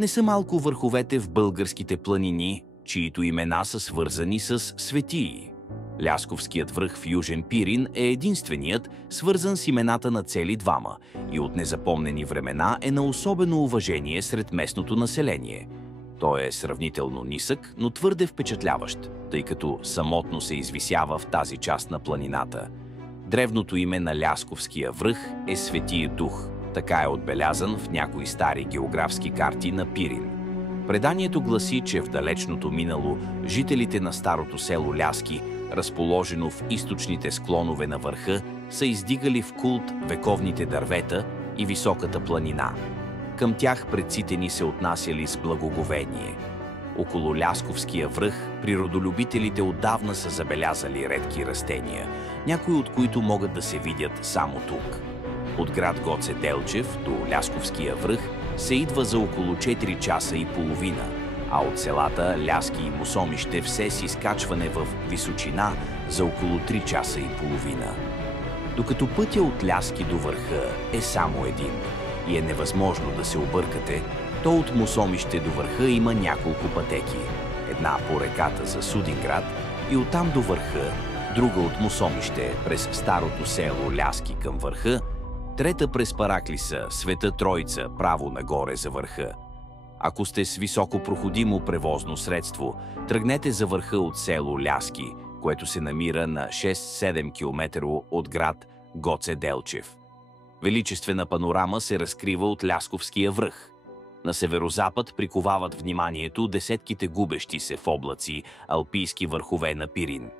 Не са малко върховете в българските планини, чието имена са свързани с светии. Лясковският връх в Южен Пирин е единственият, свързан с имената на цели двама и от незапомнени времена е на особено уважение сред местното население. Той е сравнително нисък, но твърде впечатляващ, тъй като самотно се извисява в тази част на планината. Древното име на Лясковския връх е Светия Дух. Така е отбелязан в някои стари географски карти на Пирин. Преданието гласи, че в далечното минало жителите на старото село Ляски, разположено в източните склонове на върха, са издигали в култ вековните дървета и високата планина. Към тях предците ни се отнасяли с благоговение. Около Лясковския връх природолюбителите отдавна са забелязали редки растения, някои от които могат да се видят само тук. От град Гоце Делчев до Лясковския връх се идва за около 4 часа и половина, а от селата Ляски и Мусомище все с изкачване в височина за около 3 часа и половина. Докато пътя от Ляски до върха е само един и е невъзможно да се объркате, то от Мусомище до върха има няколко пътеки. Една по реката за Судинград и оттам до върха, друга от Мусомище през старото село Ляски към върха, трета през Параклиса, Света Троица, право нагоре за върха. Ако сте с високопроходимо превозно средство, тръгнете за върха от село Ляски, което се намира на 6-7 км от град Гоце Делчев. Величествена панорама се разкрива от Лясковския връх. На северозапад приковават вниманието десетките губещи се в облаци алпийски върхове на Пирин.